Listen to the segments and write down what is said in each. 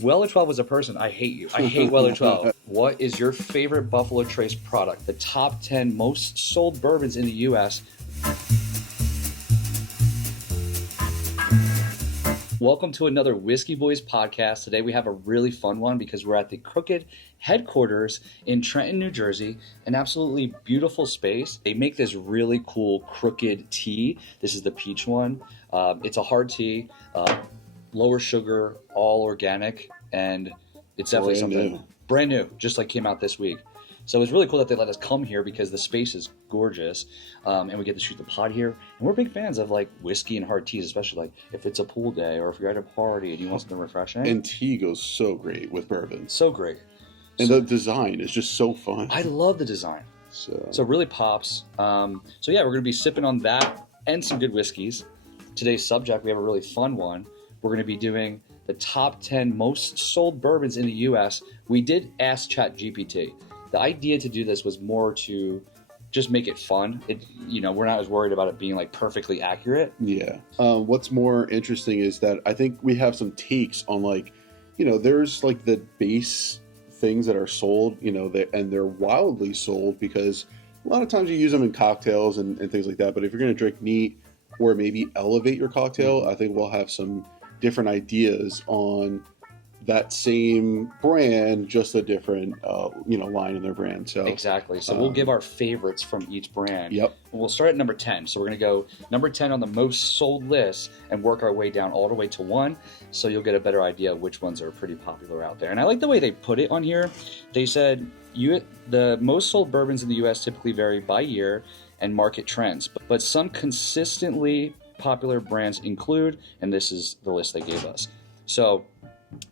Weller 12 was a person. I hate you. I hate Weller 12. What is your favorite Buffalo Trace product? The top 10 most sold bourbons in the U.S. Welcome to another Whisky Boys podcast. Today we have a really fun one because we're at the Crooked headquarters in Trenton, New Jersey, an absolutely beautiful space. They make this really cool Crooked tea. This is the peach one. It's a hard tea, lower sugar, all organic, and it's definitely brand new, just like came out this week. So it's really cool that they let us come here because the space is gorgeous, and we get to shoot the pod here. And we're big fans of like whiskey and hard teas, especially like if it's a pool day or if you're at a party and you want something refreshing. And tea goes so great with bourbon. So great. And the design is just so fun. I love the design. So it really pops. So yeah, we're going to be sipping on that and some good whiskeys. Today's subject, we have a really fun one. We're going to be doing the top 10 most sold bourbons in the U.S. We did ask ChatGPT. The idea to do this was more to just make it fun. We're not as worried about it being like perfectly accurate. Yeah. What's more interesting is that I think we have some takes on there's like the base things that are sold, and they're wildly sold because a lot of times you use them in cocktails and things like that. But if you're going to drink neat or maybe elevate your cocktail, I think we'll have some different ideas on that same brand, just a different line in their brand. So exactly. So we'll give our favorites from each brand. Yep. And we'll start at number 10. So we're going to go number 10 on the most sold list and work our way down all the way to 1. So you'll get a better idea of which ones are pretty popular out there. And I like the way they put it on here. They said the most sold bourbons in the US typically vary by year and market trends, but some consistently popular brands include, and this is the list they gave us. So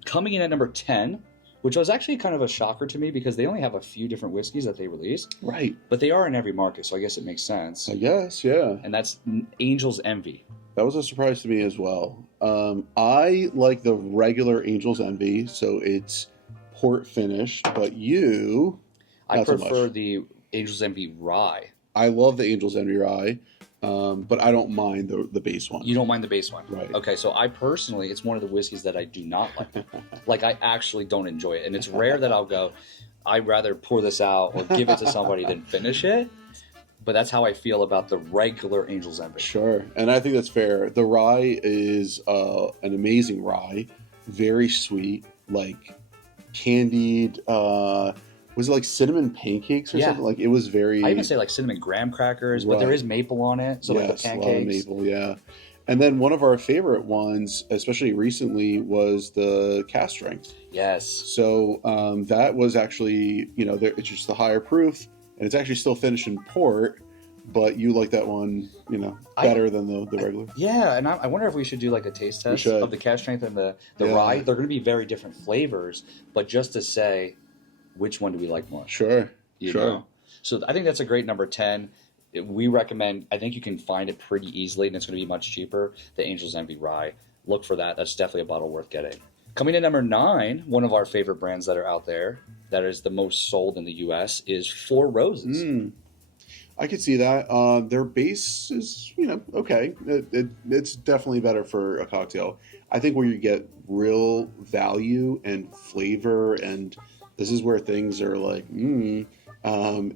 coming in at number 10, which was actually kind of a shocker to me because they only have a few different whiskeys that they release. Right. But they are in every market, so I guess it makes sense. I guess, yeah. And that's Angel's Envy. That was a surprise to me as well. I like the regular Angel's Envy, so it's port finished, but I prefer the Angel's Envy Rye. I love the Angel's Envy Rye. But I don't mind the base one. You don't mind the base one? Right. Okay, so I personally, it's one of the whiskeys that I do not like. Like, I actually don't enjoy it. And it's rare that I'll go, I'd rather pour this out or give it to somebody than finish it. But that's how I feel about the regular Angel's Envy. Sure, and I think that's fair. The rye is an amazing rye. Very sweet, like candied... was it like cinnamon pancakes or something? Like it was very... I even say like cinnamon graham crackers, but there is maple on it. So yes, like the pancakes. A lot of maple, yeah. And then one of our favorite ones, especially recently, was the cast strength. Yes. So that was actually, it's just the higher proof, and it's actually still finished in port, but you like that one, better than the regular. Yeah, and I wonder if we should do like a taste test of the cast strength and the rye. They're going to be very different flavors, but just to say... which one do we like more? Sure. You know? So I think that's a great number 10. We recommend, I think you can find it pretty easily, and it's going to be much cheaper, the Angel's Envy Rye. Look for that. That's definitely a bottle worth getting. Coming in number 9, one of our favorite brands that are out there, that is the most sold in the U.S., is Four Roses. I could see that. Their base is, okay. It's definitely better for a cocktail. I think where you get real value and flavor and... this is where things are like,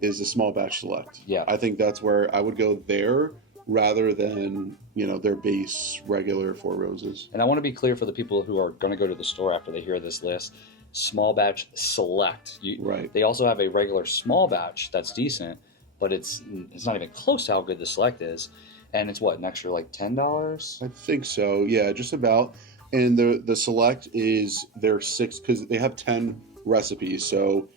is a small batch select. Yeah. I think that's where I would go there rather than, their base regular Four Roses. And I want to be clear for the people who are going to go to the store after they hear this list, small batch select. Right. They also have a regular small batch that's decent, but it's not even close to how good the select is. And it's what, an extra like $10? I think so. Yeah, just about. And the select is their 6, because they have 10 recipes. So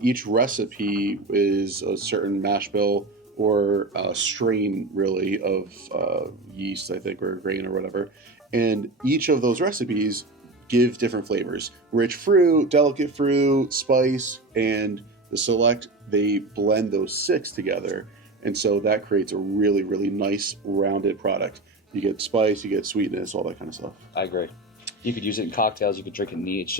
each recipe is a certain mash bill or a strain, really, of yeast, I think, or grain or whatever. And each of those recipes give different flavors. Rich fruit, delicate fruit, spice, and the select, they blend those 6 together. And so that creates a really, really nice, rounded product. You get spice, you get sweetness, all that kind of stuff. I agree. You could use it in cocktails. You could drink it neat.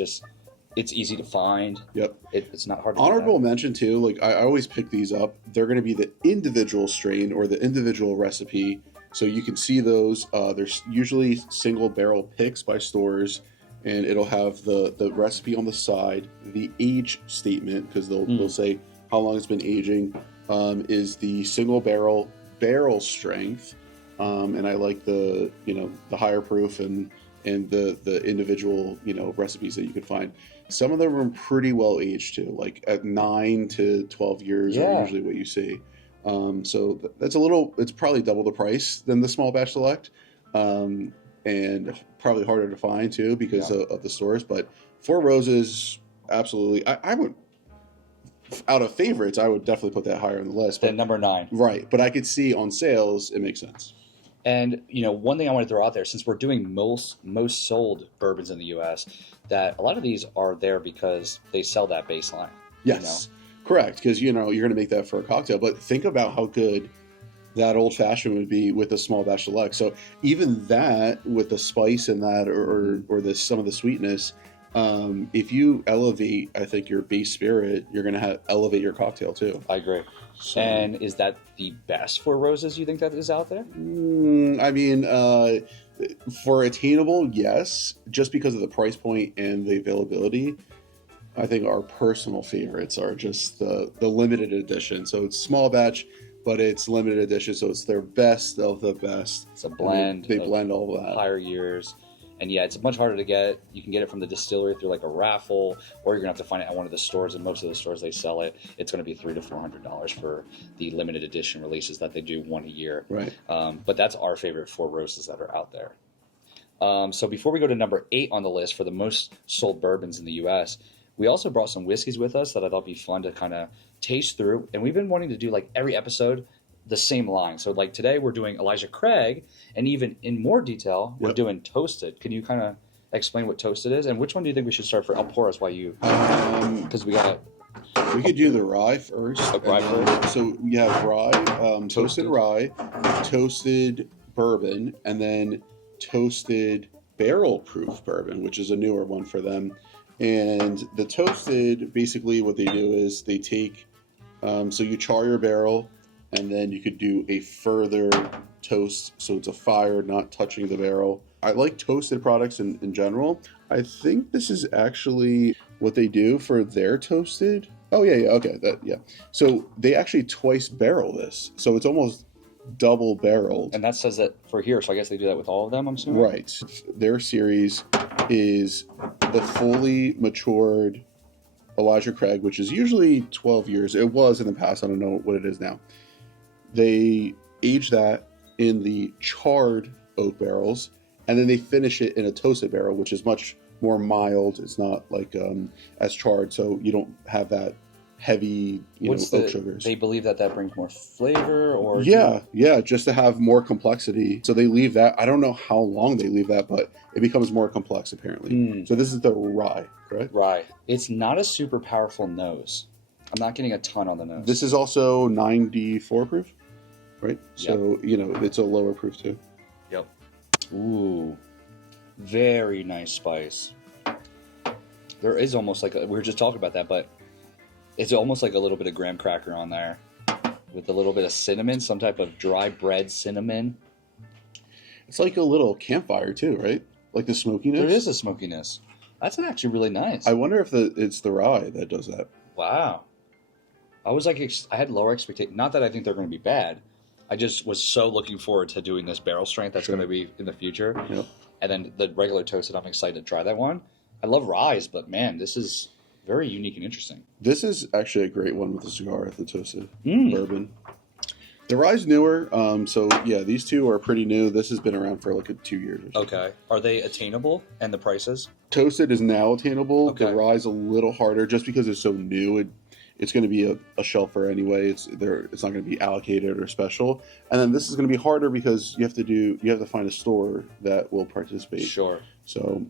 It's easy to find. Yep. It's not hard to Honorable mention, too. Like, I always pick these up. They're going to be the individual strain or the individual recipe. So you can see those. There's usually single barrel picks by stores. and it'll have the recipe on the side, the age statement, because they'll say how long it's been aging, is the single barrel strength, and I like the higher proof and the individual recipes that you can find. Some of them are pretty well aged too, like at 9 to 12 years are usually what you see. So that's it's probably double the price than the small batch select, and probably harder to find too because of the stores. But Four Roses, absolutely. I would, out of favorites, I would definitely put that higher on the list. But number 9. Right, but I could see on sales, it makes sense. And one thing I want to throw out there, since we're doing most sold bourbons in the U.S., that a lot of these are there because they sell that baseline. Yes, correct. Because you're going to make that for a cocktail, but think about how good that old fashioned would be with a small batch select. So even that, with the spice in that, or some of the sweetness, if you elevate, I think, your base spirit, you're going to elevate your cocktail too. I agree. So, and is that the best Four Roses you think that is out there? I mean, for attainable, yes, just because of the price point and the availability. I think our personal favorites are just the limited edition. So it's small batch, but it's limited edition, so it's their best of the best. It's a blend. They blend all that. Higher years. And yeah, it's much harder to get. You can get it from the distillery through like a raffle, or you're gonna have to find it at one of the stores. And most of the stores they sell it, it's gonna be $300 to $400 for the limited edition releases that they do one a year. Right. But that's our favorite Four Roses that are out there. So before we go to number 8 on the list for the most sold bourbons in the U.S., we also brought some whiskeys with us that I thought would be fun to kind of taste through. And we've been wanting to do like every episode the same line. So like today we're doing Elijah Craig, and even in more detail, we're doing Toasted. Can you kind of explain what Toasted is? And which one do you think we should start for? I'll pour us while you, because we could do the rye first. So we have rye, toasted rye, toasted bourbon, and then toasted barrel proof bourbon, which is a newer one for them. And the toasted, basically what they do is they take, so you char your barrel, and then you could do a further toast, so it's a fire not touching the barrel. I like toasted products in general. I think this is actually what they do for their toasted. Oh yeah, okay, So they actually twice barrel this, so it's almost double barreled. And that says that for here, so I guess they do that with all of them, I'm assuming? Right. Their series is the fully matured Elijah Craig, which is usually 12 years. It was in the past. I don't know what it is now. They age that in the charred oak barrels, and then they finish it in a toasted barrel, which is much more mild. It's not like as charred, so you don't have that heavy oak sugars. They believe that brings more flavor, or just to have more complexity. So they leave that. I don't know how long they leave that, but it becomes more complex apparently. So this is the rye, correct? Rye. It's not a super powerful nose. I'm not getting a ton on the nose. This is also 94 proof, right? So it's a lower proof too. Yep. Ooh, very nice spice. There is almost like we were just talking about that, but it's almost like a little bit of graham cracker on there with a little bit of cinnamon, some type of dry bread cinnamon. It's like a little campfire too, right? Like the smokiness. There is a smokiness. That's actually really nice. I wonder if it's the rye that does that. Wow. I had lower expectations. Not that I think they're going to be bad. I just was so looking forward to doing this barrel strength that's going to be in the future. Yep. And then the regular toasted, I'm excited to try that one. I love ryes, but man, this is very unique and interesting. This is actually a great one with the cigar, the toasted bourbon. The rye's newer, so yeah, these two are pretty new. This has been around for like 2 years or so. Okay. Are they attainable, and the prices? Toasted is now attainable. Okay. The rye's a little harder just because it's so new. It's going to be a shelfer anyway. It's not going to be allocated or special. And then this is going to be harder because you have to find a store that will participate. Sure. So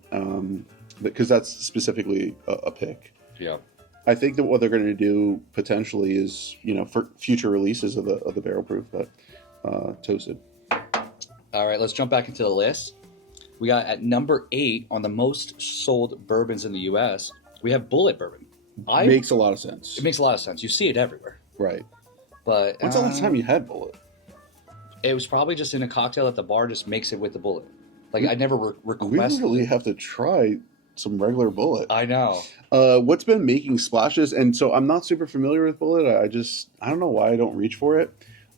because that's specifically a pick. Yeah. I think that what they're going to do potentially is, for future releases of the barrel proof, but toasted. All right, let's jump back into the list. We got at number 8 on the most sold bourbons in the U.S., we have Bullet Bourbon. Makes a lot of sense. It makes a lot of sense. You see it everywhere. Right. But when's the last time you had Bullet? It was probably just in a cocktail at the bar, just makes it with the Bullet. Like, I never requested. We really have to try some regular Bullet. I know. What's been making splashes? And so I'm not super familiar with Bullet. I don't know why I don't reach for it.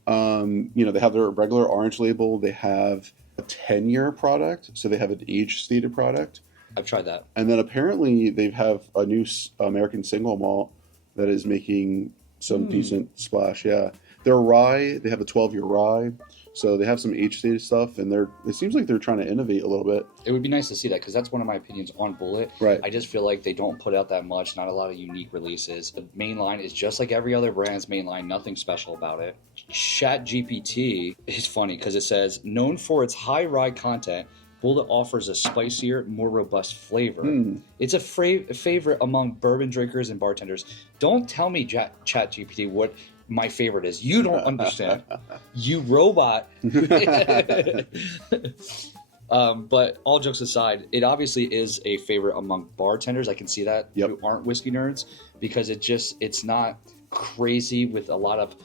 They have their regular orange label. They have a 10-year product, so they have an age-stated product. I've tried that. And then apparently they have a new American single malt that is making some decent splash. Yeah, their rye. They have a 12-year rye, so they have some age-stated stuff, and it seems like they're trying to innovate a little bit. It would be nice to see that because that's one of my opinions on Bullet. Right. I just feel like they don't put out that much. Not a lot of unique releases. The main line is just like every other brand's main line. Nothing special about it. ChatGPT is funny because it says known for its high rye content. Bullet offers a spicier, more robust flavor. It's a favorite among bourbon drinkers and bartenders. Don't tell me, ChatGPT, what my favorite is. You don't understand. You robot. But all jokes aside, it obviously is a favorite among bartenders. I can see that who aren't whiskey nerds because it's not crazy with a lot of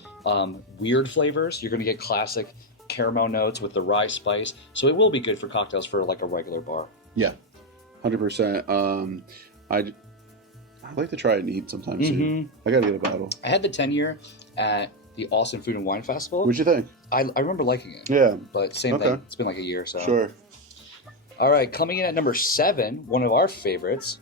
weird flavors. You're going to get classic caramel notes with the rye spice, so it will be good for cocktails for like a regular bar. Yeah, 100%. I'd like to try it neat sometime soon. I gotta get a bottle. I had the 10-year at the Austin Food and Wine Festival. What'd you think? I remember liking it. Yeah, but same thing. It's been like a year, so sure. All right, coming in at number 7, one of our favorites.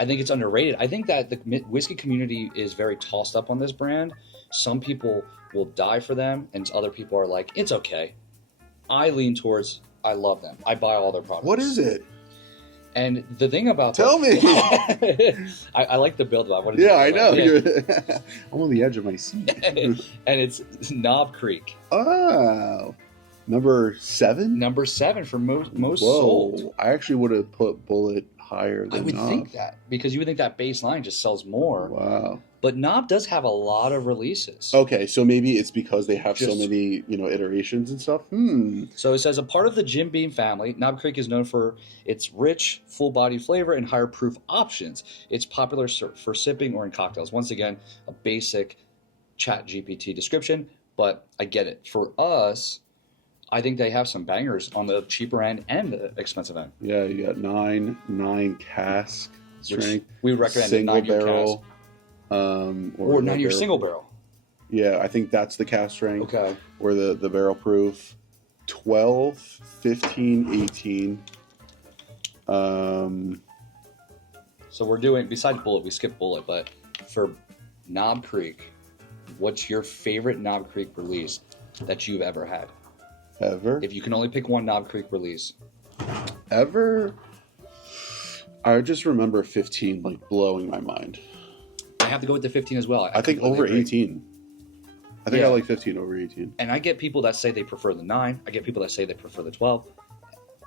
I think it's underrated. I think that the whiskey community is very tossed up on this brand. Some people will die for them, and other people are like, it's okay. I lean towards, I love them. I buy all their products. What is it? And the thing about Tell me. I like the build up. I know. Yeah. I'm on the edge of my seat. And it's Knob Creek. Oh. Number 7? Number 7 for most Whoa. sold. I actually would have put Bullet higher than I would Knob. think that because you would think that base line just sells more. Wow. But Knob does have a lot of releases. Okay, so maybe it's because they have so many, iterations and stuff. So it says a part of the Jim Beam family, Knob Creek is known for its rich, full-body flavor and higher proof options. It's popular for sipping or in cocktails. Once again, a basic ChatGPT description, but I get it. For us, I think they have some bangers on the cheaper end and the expensive end. Yeah, you got 9 cask strength. We would recommend single 9-year barrel. cask. Or 9-year single barrel. Yeah, I think that's the cask strength. Okay. Or the barrel proof. 12, 15, 18. So we're doing, besides Bullet, we skipped Bullet, but for Knob Creek, what's your favorite Knob Creek release that you've ever had? Ever? If you can only pick one Knob Creek release. Ever? I just remember 15 blowing my mind. I have to go with the 15 as well. I think over agree. 18. I think I like 15 over 18. And I get people that say they prefer the 9. I get people that say they prefer the 12.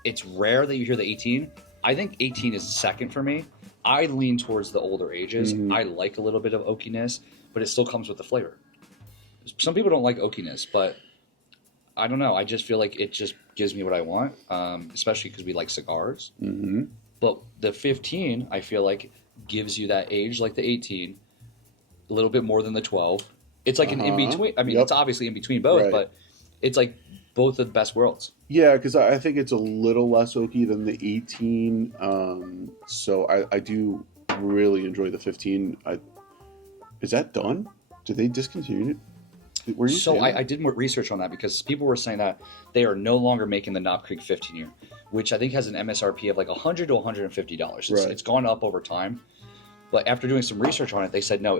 It's rare that you hear the 18. I think 18 is second for me. I lean towards the older ages. I like a little bit of oakiness, but it still comes with the flavor. Some people don't like oakiness, but I don't know. I just feel like it just gives me what I want, especially because we like cigars. But the 15, I feel like, gives you that age like the 18, a little bit more than the 12. It's like an in-between. I mean, it's obviously in between both, but it's like both of the best worlds. Yeah, because I think it's a little less oaky than the 18. So I do really enjoy the 15. Is that done? Did they discontinue it? Were you So I did more research on that because people were saying that they are no longer making the Knob Creek 15-year, which I think has an MSRP of like $100 to $150. It's gone up over time. But after doing some research on it, they said, no,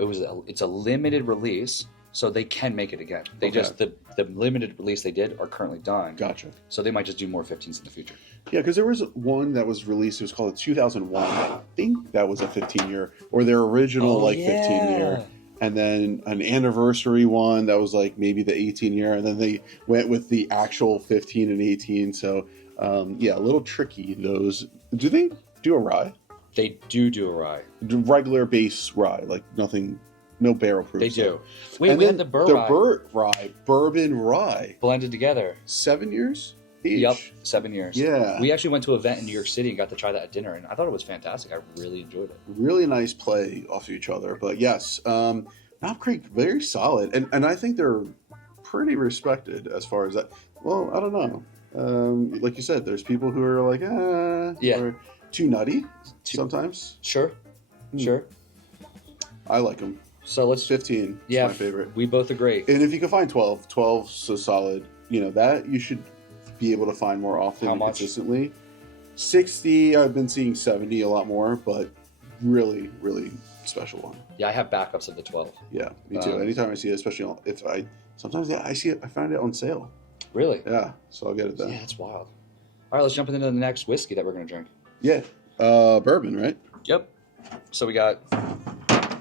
it's a limited release, so they can make it again. They just, the limited release they did are currently done. Gotcha. So they might just do more 15s in the future. Yeah, because there was one that was released, it was called 2001. I think that was a 15-year, or their original 15-year. And then an anniversary one that was like maybe the 18-year, and then they went with the actual 15 and 18. So, a little tricky, those. Do they do a rye? They do a rye. Regular base rye, like nothing, no barrel proof. They do. Wait, and we then had the bourbon rye. Blended together. 7 years each? Yep, 7 years. Yeah. We actually went to an event in New York City and got to try that at dinner, and I thought it was fantastic. I really enjoyed it. Really nice play off of each other. But yes, Knob Creek, very solid. And I think they're pretty respected as far as that. Well, I don't know. Like you said, there's people who are like, Yeah. Or, Too nutty sometimes. Sure. Sure. I like them. So let's 15 is my favorite. We both agree. And if you can find 12, 12's so solid. You know, that you should be able to find more often. How much? Consistently. 60, I've been seeing 70 a lot more, but really, really special one. Yeah, I have backups of the 12. Yeah, me too. Anytime I see it, especially if sometimes I see it, I find it on sale. Really? Yeah, so I'll get it then. Yeah, it's wild. All right, let's jump into the next whiskey that we're going to drink. Yeah, bourbon, right? Yep. So we got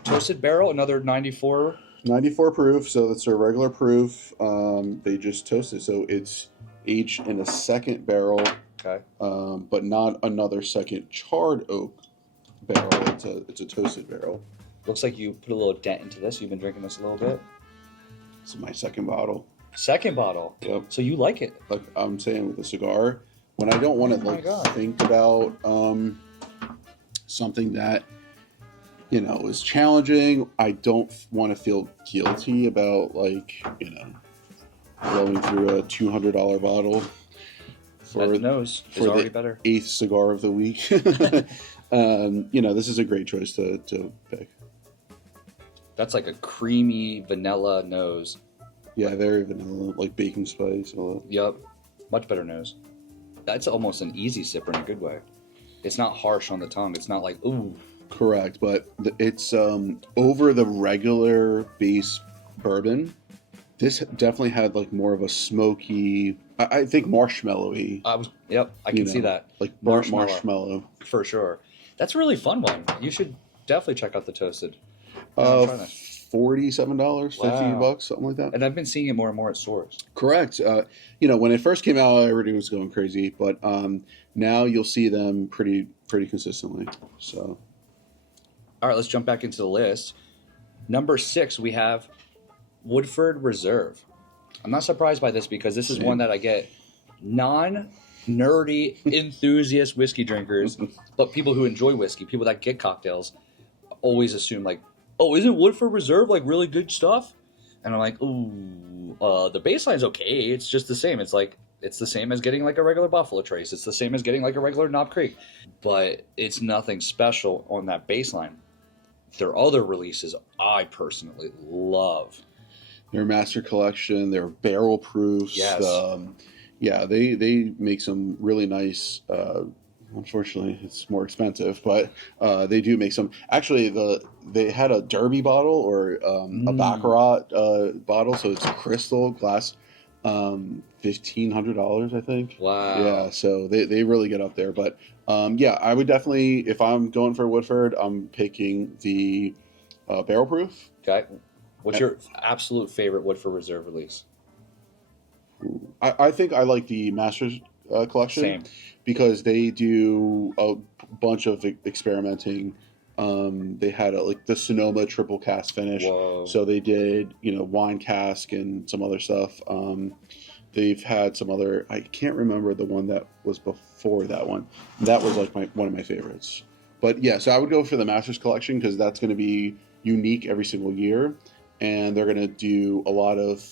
Toasted Barrel, another 94. 94 proof, so that's their regular proof. They just toasted, so it's aged in a second barrel. Okay. But not another second charred oak barrel. It's a toasted barrel. Looks like you put a little dent into this. You've been drinking this a little bit. This is my second bottle. Second bottle. Yep. So you like it? Like I'm saying with a cigar, when I don't want to think about something that is challenging. I don't want to feel guilty about going through a $200 bottle. For the nose is already better. 8th cigar of the week. This is a great choice to pick. That's like a creamy vanilla nose. Yeah, very vanilla, like baking spice. All that. Yep, much better nose. That's almost an easy sipper in a good way. It's not harsh on the tongue. It's not like, ooh. Correct, but it's over the regular base bourbon. This definitely had like more of a smoky, I think marshmallowy. I can see that. Like burnt marshmallow. For sure. That's a really fun one. You should definitely check out the Toasted. $47, $50, something like that. And I've been seeing it more and more at stores. Correct. When it first came out, everybody was going crazy, but now you'll see them pretty consistently. So, all right, let's jump back into the list. Number 6, we have Woodford Reserve. I'm not surprised by this because this is one that I get non-nerdy enthusiast whiskey drinkers, but people who enjoy whiskey, people that get cocktails, always assume like, oh, isn't Woodford Reserve like really good stuff? And I'm like, ooh, the baseline's okay. It's just the same. It's like, it's the same as getting like a regular Buffalo Trace. It's the same as getting like a regular Knob Creek. But it's nothing special on that baseline. Their other releases, I personally love. Their master collection, their barrel proofs. Yes. They make some really nice. Unfortunately, it's more expensive, but they do make some. Actually, they had a Derby bottle or a Baccarat bottle, so it's crystal glass, $1,500, I think. Wow. Yeah, so they really get up there. But I would definitely, if I'm going for Woodford, I'm picking the barrel proof. Okay. What's your absolute favorite Woodford Reserve release? I think I like the Masters collection. Same. Because they do a bunch of experimenting. They had the Sonoma triple cask finish. Whoa. So they did, wine cask and some other stuff. They've had some other, I can't remember the one that was before that one. That was like one of my favorites. But yeah, so I would go for the Masters collection because that's going to be unique every single year. And they're going to do a lot of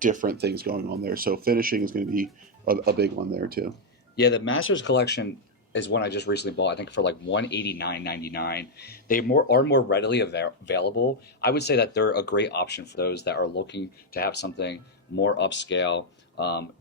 different things going on there. So finishing is going to be a big one there too. Yeah, the Masters collection is one I just recently bought. I think for like $189.99. They are more readily available. I would say that they're a great option for those that are looking to have something more upscale,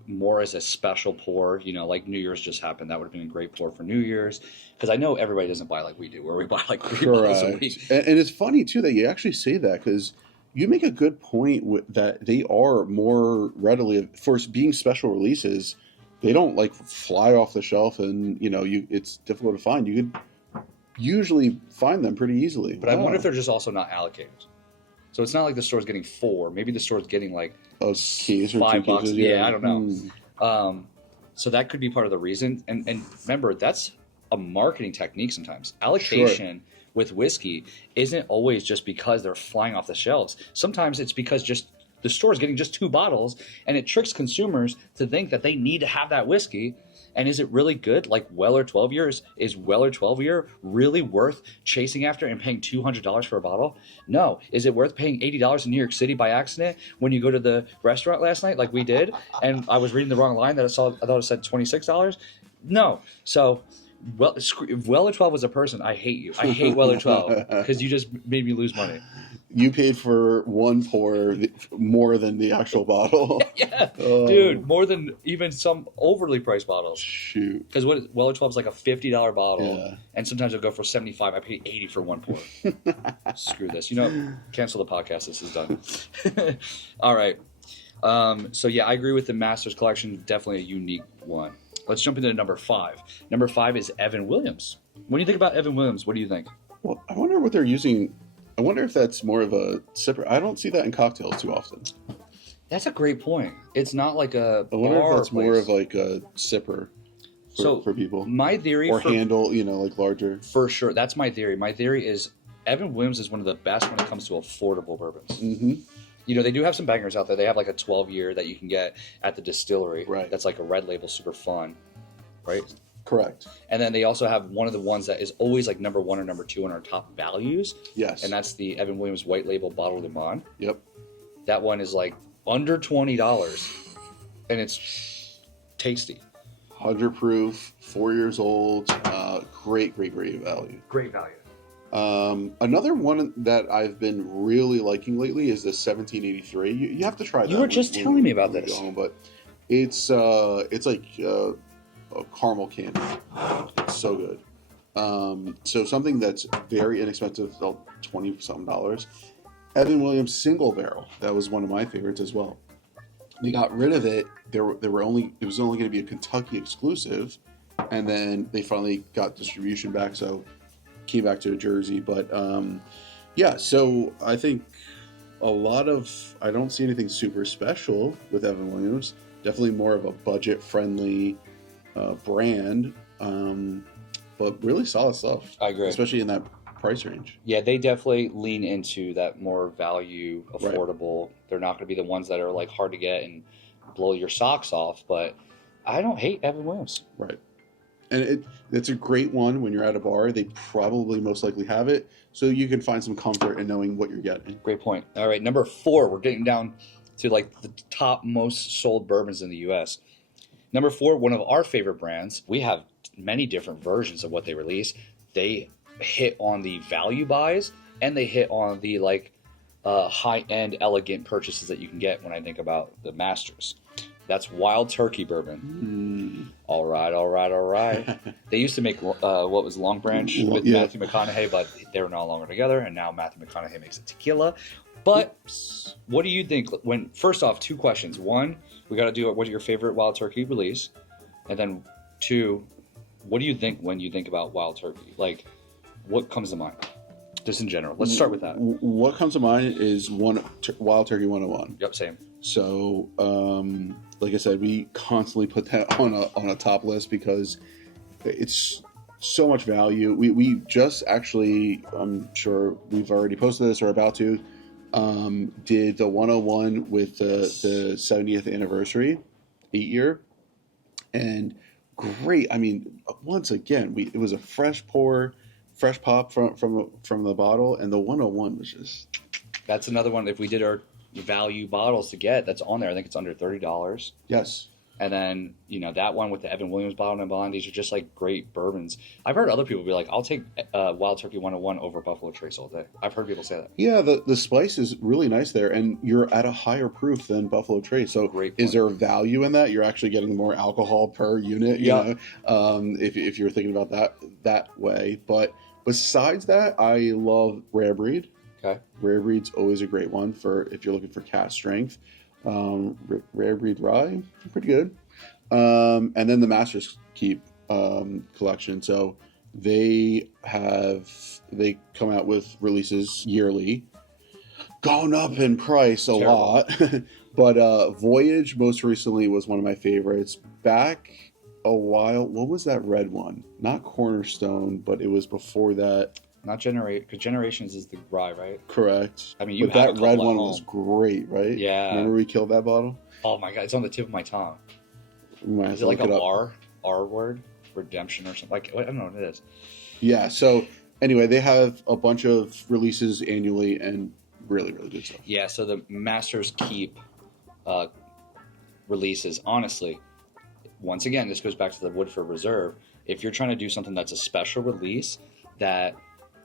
more as a special pour. Like New Year's just happened. That would have been a great pour for New Year's. Because I know everybody doesn't buy like we do, where we buy like 3 bottles a week. And it's funny too that you actually say that because you make a good point that they are more readily for being special releases. They don't like fly off the shelf, and it's difficult to find. You could usually find them pretty easily. But I wonder if they're just also not allocated. So it's not like the store's getting 4. Maybe the store's getting like a case or $5. Cases, yeah, I don't know. So that could be part of the reason. And remember, that's a marketing technique sometimes. Allocation with whiskey isn't always just because they're flying off the shelves. Sometimes it's because just the store is getting just 2 bottles, and it tricks consumers to think that they need to have that whiskey. And is it really good? Like Weller 12 years, is Weller 12 year really worth chasing after and paying $200 for a bottle? No. Is it worth paying $80 in New York City by accident when you go to the restaurant last night like we did? And I was reading the wrong line that I thought it said $26? No. So Well, if Weller 12 was a person, I hate you. I hate Weller 12 because you just made me lose money. You paid for one pour more than the actual bottle. Yeah, dude, more than even some overly priced bottles. Shoot. Because Weller 12 is like a $50 bottle, Yeah. and sometimes it'll go for 75. I paid 80 for one pour. Screw this. Cancel the podcast. This is done. All right. So yeah, I agree with the Masters collection. Definitely a unique one. Let's jump into number 5. Number 5 is Evan Williams. When you think about Evan Williams, what do you think? Well, I wonder what they're using. I wonder if that's more of a sipper. I don't see that in cocktails too often. That's a great point. It's not like a I wonder bar if that's place. more of like a sipper for people. My theory Or handle, like larger. For sure. That's my theory. My theory is Evan Williams is one of the best when it comes to affordable bourbons. Mm-hmm. They do have some bangers out there. They have like a 12-year that you can get at the distillery. Right. That's like a red label, super fun. Right? Correct. And then they also have one of the ones that is always like number 1 or number 2 on our top values. Yes. And that's the Evan Williams White Label Bottle de Mon. Yep. That one is like under $20. And it's tasty. 100 proof, 4 years old. Great value. Great value. Another one that I've been really liking lately is the 1783. You have to try that. You were just telling me about this. But it's like a caramel candy. It's so good. So something that's very inexpensive, $20-something. Evan Williams single barrel. That was one of my favorites as well. They got rid of it. It was only going to be a Kentucky exclusive, and then they finally got distribution back. So came back to Jersey, but so I think I don't see anything super special with Evan Williams. Definitely more of a budget friendly brand, but really solid stuff. I agree, especially in that price range. Yeah, they definitely lean into that more value, affordable. Right. They're not going to be the ones that are like hard to get and blow your socks off, but I don't hate Evan Williams. Right. And it's a great one when you're at a bar. They probably most likely have it, so you can find some comfort in knowing what you're getting. Great point. All right, number 4. We're getting down to like the top most sold bourbons in the U.S. Number 4, one of our favorite brands. We have many different versions of what they release. They hit on the value buys, and they hit on the high-end, elegant purchases that you can get when I think about the Masters. That's Wild Turkey Bourbon. All right. They used to make what was Long Branch with Matthew McConaughey, but they're no longer together, and now Matthew McConaughey makes a tequila. But what do you think? First off, 2 questions. 1, we got to do what's your favorite Wild Turkey release, and then 2, what do you think when you think about Wild Turkey? Like, what comes to mind? Just in general. Let's start with that. What comes to mind is Wild Turkey 101. Yep, same. So, like I said, we constantly put that on a top list because it's so much value. We just actually, I'm sure we've already posted this or about to, did the 101 with the 70th anniversary, 8-year, and great. I mean, once again, it was a fresh pour, fresh pop from the bottle, and the 101 was just. That's another one. If we did our value bottles to get, that's on there. I think it's under $30. Yes. And then, that one with the Evan Williams bottle and bond, these are just like great bourbons. I've heard other people be like, I'll take Wild Turkey 101 over Buffalo Trace all day. I've heard people say that. Yeah, the spice is really nice there, and you're at a higher proof than Buffalo Trace. So is there value in that? You're actually getting more alcohol per unit, you know, if you're thinking about that way. But besides that, I love Rare Breed. Okay. Rare Breed's always a great one if you're looking for cask strength. Rare Breed Rye, pretty good. And then the Masters Keep collection. So they come out with releases yearly, gone up in price a lot. But Voyage most recently was one of my favorites. Back a while, what was that red one? Not Cornerstone, but it was before that. Not because Generations is the rye, right? Correct. I mean, that red one was great, right? Yeah. Remember we killed that bottle? Oh my god, it's on the tip of my tongue. Is it like a R word? Redemption or something? I don't know what it is. Yeah, so anyway, they have a bunch of releases annually and really, really good stuff. Yeah, so the Masters Keep releases, honestly, once again, this goes back to the Woodford Reserve. if you're trying to do something that's a special release that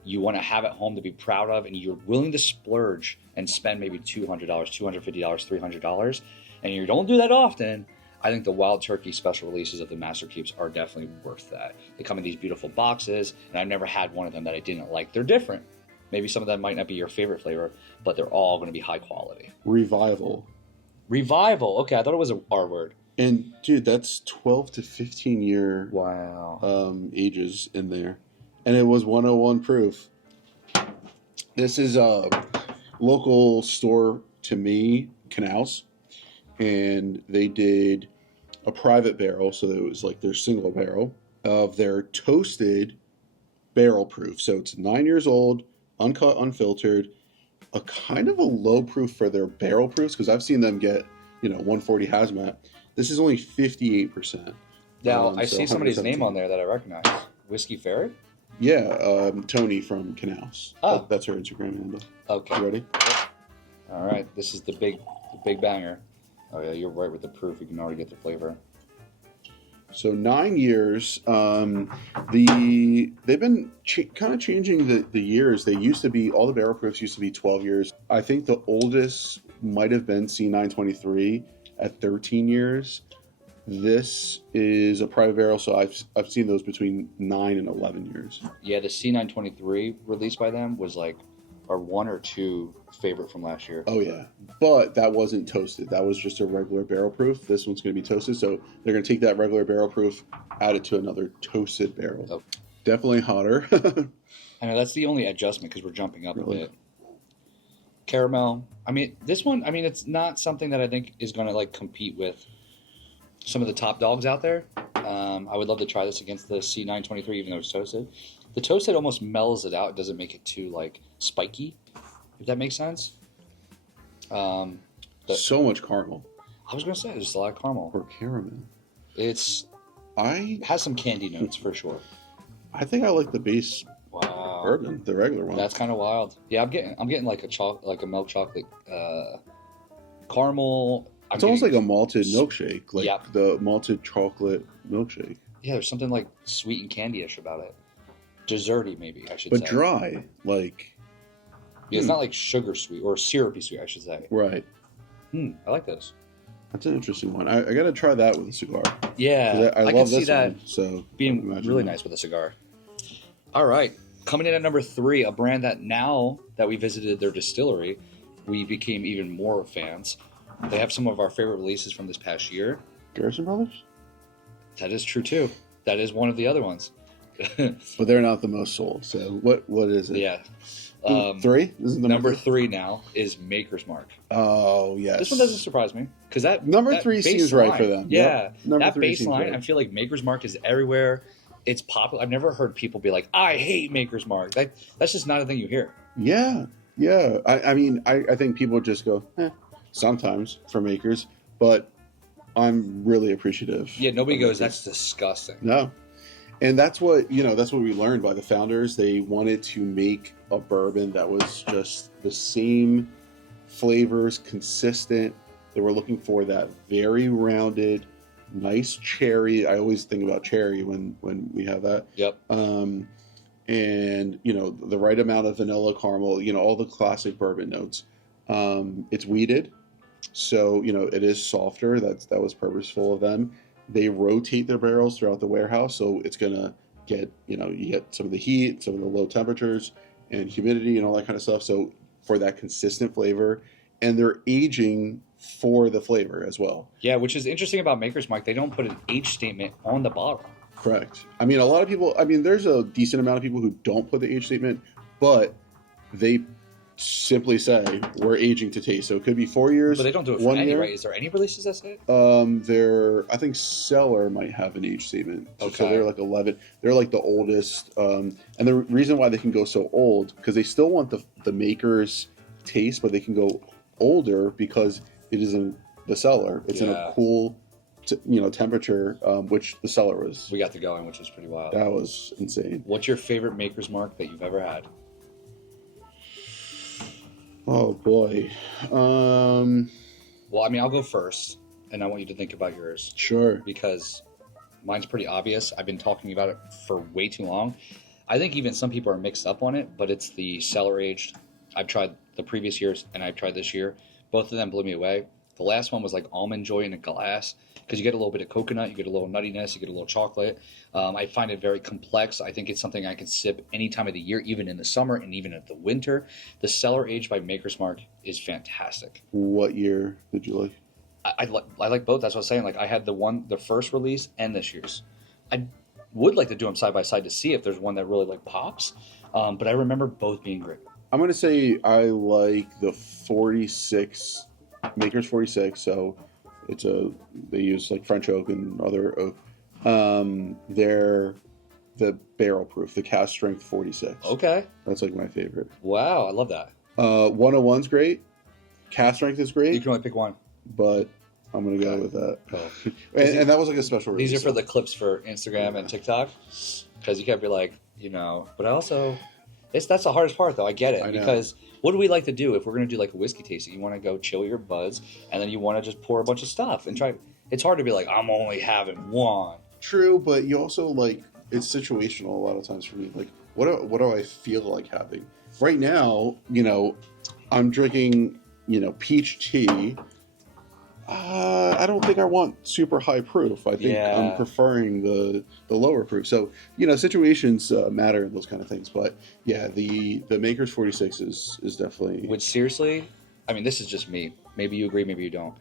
you want to have at home to be proud of, and you're willing to splurge and spend maybe $200, $250, $300, and you don't do that often, I think the Wild Turkey special releases of the Master Keeps are definitely worth that. They come in these beautiful boxes, and I've never had one of them that I didn't like. They're different. Maybe some of them might not be your favorite flavor, but they're all going to be high quality. Revival. Okay, I thought it was a R word. And dude, that's 12 to 15 year Wow. ages in there. And it was 101 proof. This is a local store to me, Canals. And they did a private barrel, so it was like their single barrel of their toasted barrel proof. So it's 9 years old, uncut, unfiltered, a kind of a low proof for their barrel proofs, because I've seen them get 140 hazmat. This is only 58%. Now I so see somebody's name 117. on there that I recognize. Whiskey Ferret. Yeah, Tony from Canals. Oh. That's her Instagram handle. Okay. You ready? All right. This is the big banger. Oh yeah, you're right with the proof. You can already get the flavor. So 9 years. They've been kind of changing the years. They used to be, all the barrel proofs used to be 12 years. I think the oldest might have been C923 at 13 years. This is a private barrel, so I've seen those between 9 and 11 years. Yeah, the C923 released by them was like our 1 or 2 favorite from last year. Oh yeah, but that wasn't toasted. That was just a regular barrel proof. This one's going to be toasted, so they're going to take that regular barrel proof, add it to another toasted barrel. Oh. Definitely hotter. I know that's the only adjustment because we're jumping up Really? a bit. Caramel. I mean, this one. I mean, it's not something that I think is going to like compete with some of the top dogs out there. I would love to try this against the C923, even though it's toasted. The toasted almost mellows it out. It doesn't make it too like spiky, if that makes sense. So much caramel I was gonna say there's a lot of caramel. or caramel. It I has some candy notes for sure. think I like the base Wow, bourbon, the regular one. that's kind of wild. Yeah, I'm getting like a milk chocolate caramel. It's almost like a malted milkshake, like Yep. the malted chocolate milkshake, Yeah, there's something like sweet and candy-ish about it. Desserty, maybe I should but say. dry. Like Yeah, it's not like sugar sweet or syrupy sweet, I should say. right. I like this. That's an interesting one. I got to try that with a cigar. 'Cause Yeah, I can love see this that one. So being imagine really that. nice with a cigar. All right, coming in at number 3, a brand that now that we visited their distillery, we became even more fans. They have some of our favorite releases from this past year. Garrison Brothers, That is true too. That is one of the other ones. but they're not the most sold. So what is it? Yeah. 3. This is Number 3 now is Maker's Mark. Oh yes. This one doesn't surprise me because that Number that 3 bass seems right line- for them. Yeah, Yep. Number that 3 bass seems line, right. I feel like Maker's Mark is everywhere. It's popular. I've never heard people be like, "I hate Maker's Mark." That's just not a thing you hear. Yeah. I mean, I think people just go sometimes for Makers, but I'm really appreciative. Yeah, nobody of goes, Makers. "That's disgusting." No. And that's what we learned by the founders. They wanted to make a bourbon that was just the same flavors, consistent. They were looking for that very rounded, nice cherry. I always think about cherry when we have that. Yep. And the right amount of vanilla, caramel, all the classic bourbon notes. It's weeded, so it is softer. That was purposeful of them. They rotate their barrels throughout the warehouse, so it's gonna get you get some of the heat, some of the low temperatures, and humidity, and all that kind of stuff. So for that consistent flavor, and they're aging for the flavor as well. Yeah, which is interesting about Maker's Mark. They don't put an age statement on the bottle. Correct. I mean, a lot of people. I mean, there's a decent amount of people who don't put the age statement, but they simply say we're aging to taste. So it could be 4 years. But they don't do it for 1 any, year. right? Is there any releases that say it? I think Cellar might have an age statement. So Okay. they're like 11. They're like the oldest. And the reason why they can go so old, because they still want the maker's taste, but they can go older because it is in the cellar. It's in a cool, temperature, which the cellar was. We got the going, which was pretty wild. That was insane. What's your favorite Maker's Mark that you've ever had? Oh boy. Well, I mean, I'll go first, and I want you to think about yours Sure. because Mine's pretty obvious. I've been talking about it for way too long. I think even some people are mixed up on it, but it's the cellar aged. I've tried the previous years and I've tried this year. Both of them blew me away. The last one was like almond joy in a glass because you get a little bit of coconut, you get a little nuttiness, you get a little chocolate. I find it very complex. I think it's something I can sip any time of the year, even in the summer and even in the winter. The cellar aged by Maker's Mark is fantastic. What year did you like? I like both. That's what I was saying. Like I had the first release and this year's. I would like to do them side by side to see if there's one that really like pops. But I remember both being great. I'm going to say I like the 46, Maker's 46. So they use like French oak and other oak. They're the barrel proof, the cask strength 46. Okay. That's like my favorite. Wow. I love that. 101's great. Cask strength is great. You can only pick one. But I'm going to go with that. Oh. And that was like a special release. These are for the clips for Instagram and TikTok. Because you can't be like, but also, that's the hardest part though. I get it. I know. Because what do we like to do if we're going to do like a whiskey tasting? You want to go chill your buzz and then you want to just pour a bunch of stuff and try. It's hard to be like, I'm only having one. True, but you also like, it's situational a lot of times for me. Like, what do I feel like having? Right now, I'm drinking, peach tea. I don't think I want super high proof. I think I'm preferring the lower proof. So, situations matter in those kind of things. But yeah, the Maker's 46 is definitely. Which seriously, I mean, this is just me. Maybe you agree, maybe you don't.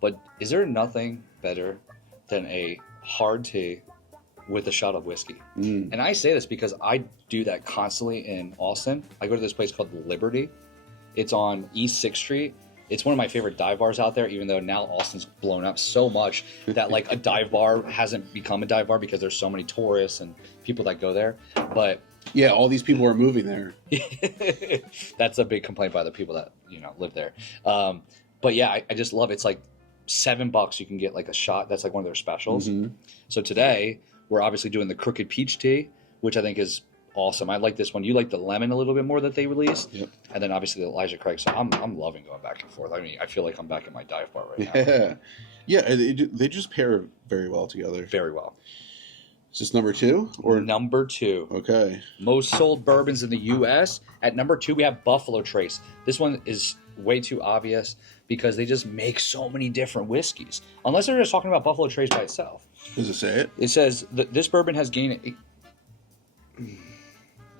But is there nothing better than a hard tea with a shot of whiskey? And I say this because I do that constantly in Austin. I go to this place called Liberty. It's on East 6th Street. It's one of my favorite dive bars out there, even though now Austin's blown up so much that like a dive bar hasn't become a dive bar because there's so many tourists and people that go there. But yeah, all these people are moving there. That's a big complaint by the people that live there. But yeah, I just love it. It's like $7 you can get like a shot. That's like one of their specials. So today we're obviously doing the Crooked Peach Tea, which I think is awesome. I like this one. You like the lemon a little bit more that they released. Yep. And then obviously the Elijah Craig. So I'm loving going back and forth. I mean, I feel like I'm back at my dive bar right now. Yeah, they just pair very well together. Very well. Is this number 2 or number 2? Okay. Most sold bourbons in the U.S. At number 2, we have Buffalo Trace. This one is way too obvious because they just make so many different whiskeys. Unless they're just talking about Buffalo Trace by itself. Does it say it? It says this bourbon has gained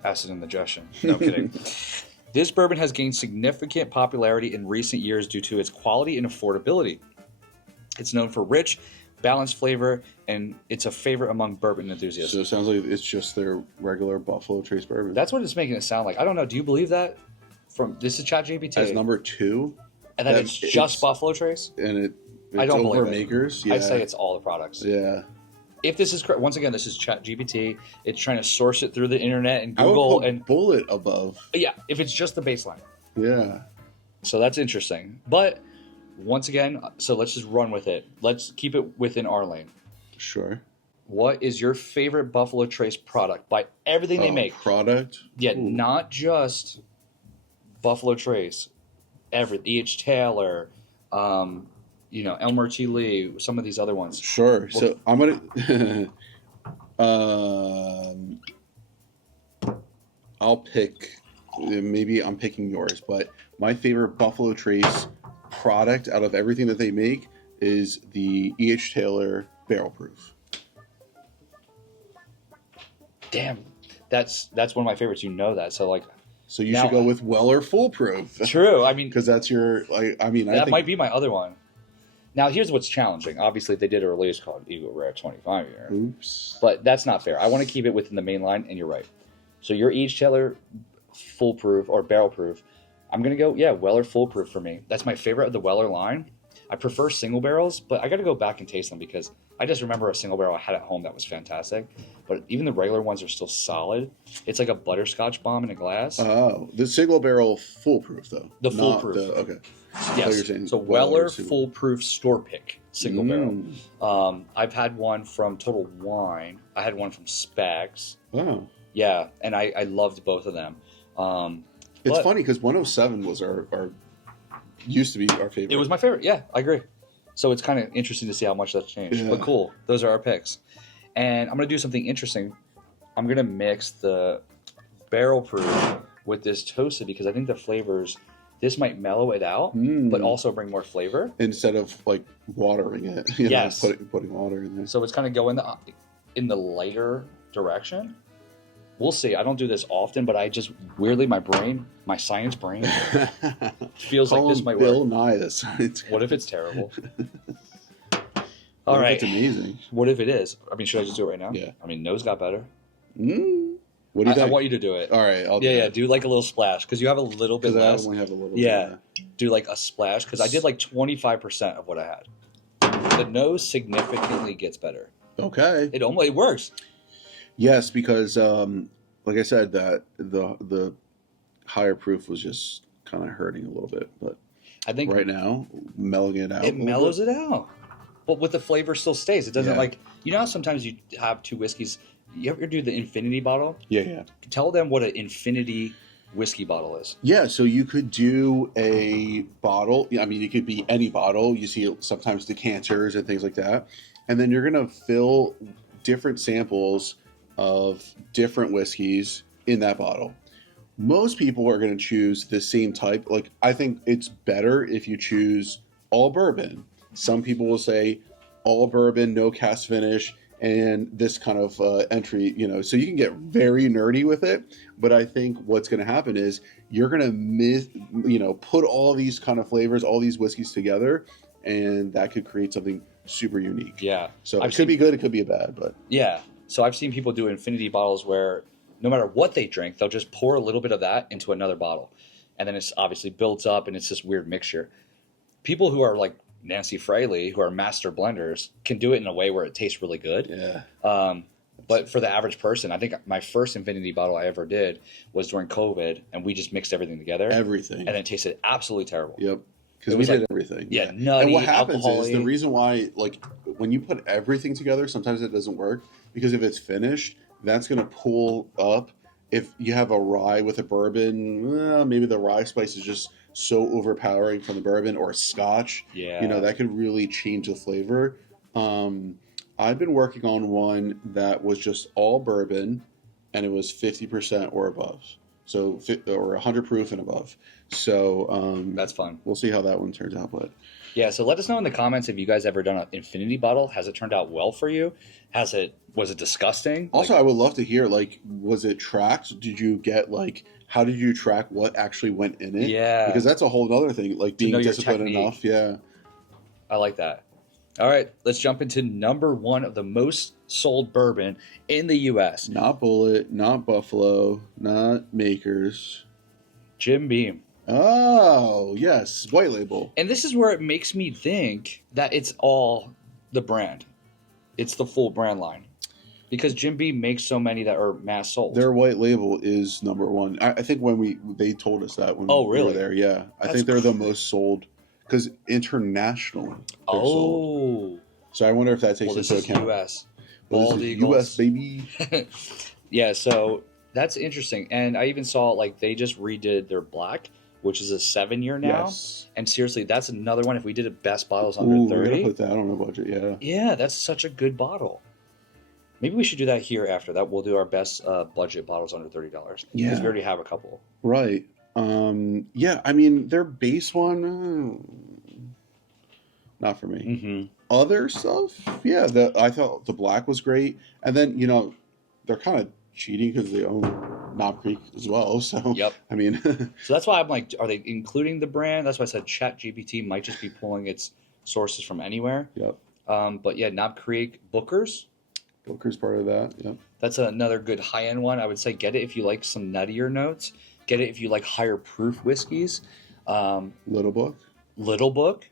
acid indigestion. No kidding. This bourbon has gained significant popularity in recent years due to its quality and affordability. It's known for rich, balanced flavor, and it's a favorite among bourbon enthusiasts. So it sounds like it's just their regular Buffalo Trace bourbon. That's what it's making it sound like. I don't know. Do you believe that? This is ChatGPT. As number 2? And then it's just Buffalo Trace? And it's I don't over believe it. Makers? Yeah. I'd say it's all the products. Yeah. If this is correct, once again, this is ChatGPT. It's trying to source it through the internet and Google. I would put Bullet above. Yeah, if it's just the baseline. Yeah. So that's interesting. But once again, so let's just run with it. Let's keep it within our lane. Sure. What is your favorite Buffalo Trace product by everything they make? Product? Yeah, not just Buffalo Trace. E.H. Taylor, Elmer T. Lee, some of these other ones. Sure. So I'm gonna. I'll pick. Maybe I'm picking yours, but my favorite Buffalo Trace product out of everything that they make is the E.H. Taylor Barrel Proof. Damn, that's one of my favorites. You know that, so like. So you should go with Weller Foolproof. True. I mean, because that's your. I think might be my other one. Now, here's what's challenging. Obviously, they did a release called Eagle Rare 25 year. Oops. But that's not fair. I want to keep it within the main line, and you're right. So your E.H. Taylor Foolproof or Barrel Proof, I'm going to go, Weller Foolproof for me. That's my favorite of the Weller line. I prefer single barrels, but I got to go back and taste them because I just remember a single barrel I had at home that was fantastic. But even the regular ones are still solid. It's like a butterscotch bomb in a glass. Oh, the single barrel Foolproof, though. The Foolproof. Okay. Yes. So Weller Foolproof Store Pick single barrel. I've had one from Total Wine. I had one from Spags. Oh. Yeah, and I loved both of them. It's funny because 107 was our used to be our favorite. It was my favorite. Yeah, I agree. So it's kind of interesting to see how much that's changed. Yeah. But cool. Those are our picks. And I'm going to do something interesting. I'm going to mix the barrel proof with this toasted because I think the flavors, this might mellow it out, but also bring more flavor. Instead of like watering it, Yes. putting water in there. So it's kind of going in the lighter direction. We'll see. I don't do this often, but I just weirdly, my science brain feels like this might Bill work. Nye the science. What if it's terrible? All right. It's amazing. What if it is? I mean, should I just do it right now? Yeah. I mean, nose got better. What do you think? I want you to do it. All right. I'll do like a little splash because you have a little bit Because I less. only have a little Yeah. bit. Do like a splash because I did like 25% of what I had. The nose significantly gets better. Okay. It works. Yes, because like I said, that the higher proof was just kind of hurting a little bit, but I think right now, mellowing it out. it mellows it out. But with the flavor still stays. It doesn't like, how sometimes you have two whiskeys. You ever do the infinity bottle? Yeah. Tell them what an infinity whiskey bottle is. Yeah, so you could do a bottle. I mean, it could be any bottle. You see sometimes decanters and things like that. And then you're going to fill different samples of different whiskeys in that bottle. Most people are going to choose the same type. Like, I think it's better if you choose all bourbon. Some people will say all bourbon, no cast finish, and this kind of entry, so you can get very nerdy with it. But I think what's going to happen is you're going to put all these kind of flavors, all these whiskeys together, and that could create something super unique. Yeah. So it could be good, it could be bad, but yeah. So I've seen people do infinity bottles where no matter what they drink, they'll just pour a little bit of that into another bottle. And then it's obviously built up and it's this weird mixture. People who are like Nancy Fraley, who are master blenders, can do it in a way where it tastes really good. Yeah. But for the average person, I think my first infinity bottle I ever did was during COVID, and we just mixed everything together. Everything. And it tasted absolutely terrible. Yep. Because we did everything. Yeah, nutty, and what happens alcohol-y. is the reason why, like, when you put everything together, sometimes it doesn't work. Because if it's finished, that's going to pull up. If you have a rye with a bourbon, maybe the rye spice is just so overpowering from the bourbon, or a scotch. Yeah. That could really change the flavor. I've been working on one that was just all bourbon, and it was 50% or above. So, or 100 proof and above. So that's fun. We'll see how that one turns out. But yeah, so let us know in the comments if you guys ever done an infinity bottle. Has it turned out well for you? Was it disgusting? Also, I would love to hear, like, was it tracked? Did you get, like, how did you track what actually went in it? Yeah. Because that's a whole other thing, like being disciplined enough. Yeah. I like that. All right, let's jump into number one of the most sold bourbon in the U.S. Not Bullet, not Buffalo, not Makers. Jim Beam. Oh, yes. White label. And this is where it makes me think that it's all the brand. It's the full brand line. Because Jim Beam makes so many that are mass sold. Their white label is number one. I think when they told us that when we were there. Yeah. I think they're the most sold. Because internationally, they're sold. So I wonder if that takes into account. U.S. Bald Eagles. U.S. baby. Yeah, so that's interesting. And I even saw, like, they just redid their black, which is a 7-year now. Yes. And seriously, that's another one. If we did a best bottles under 30. We're going to put that on the budget, yeah. Yeah, that's such a good bottle. Maybe we should do that here after that. We'll do our best budget bottles under $30. Yeah. Because we already have a couple. Right. Yeah, I mean, their base one, not for me. Mm-hmm. Other stuff, yeah, I thought the black was great. And then, they're kind of cheating because they own Knob Creek as well. So, yep. I mean. So that's why I'm like, are they including the brand? That's why I said ChatGPT might just be pulling its sources from anywhere. Yep. But yeah, Knob Creek, Booker's part of that, yep. That's another good high-end one. I would say get it if you like some nuttier notes. Get it if you like higher proof whiskeys. Little Book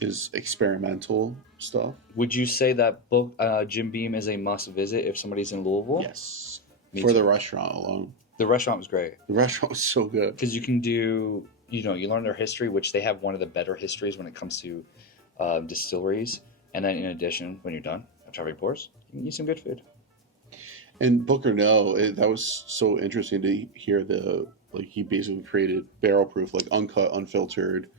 is experimental stuff. Would you say that book Jim Beam is a must visit if somebody's in Louisville? Yes. For the restaurant alone. The restaurant was great. The restaurant was so good. Because you can do, you learn their history, which they have one of the better histories when it comes to distilleries. And then in addition, when you're done after every pours, you can eat some good food. And Booker, that was so interesting to hear he basically created barrel proof, like uncut, unfiltered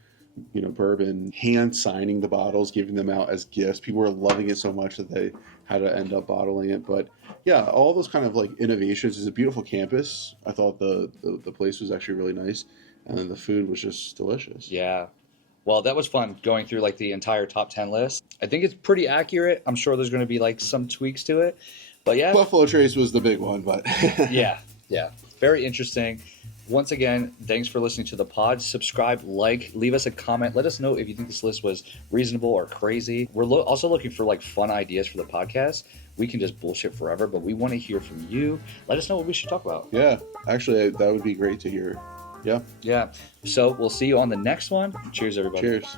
bourbon, hand signing the bottles, giving them out as gifts. People were loving it so much that they had to end up bottling it. But yeah, all those kind of like innovations. It's a beautiful campus. I thought the place was actually really nice, and then the food was just delicious. Yeah. Well, that was fun going through like the entire top 10 list. I think it's pretty accurate. I'm sure there's going to be like some tweaks to it. But yeah. Buffalo Trace was the big one, but Yeah. Very interesting. Once again, thanks for listening to the pod. Subscribe, leave us a comment. Let us know if you think this list was reasonable or crazy. We're also looking for like fun ideas for the podcast. We can just bullshit forever, but we want to hear from you. Let us know what we should talk about. Yeah, actually, that would be great to hear. Yeah. So we'll see you on the next one. Cheers, everybody. Cheers.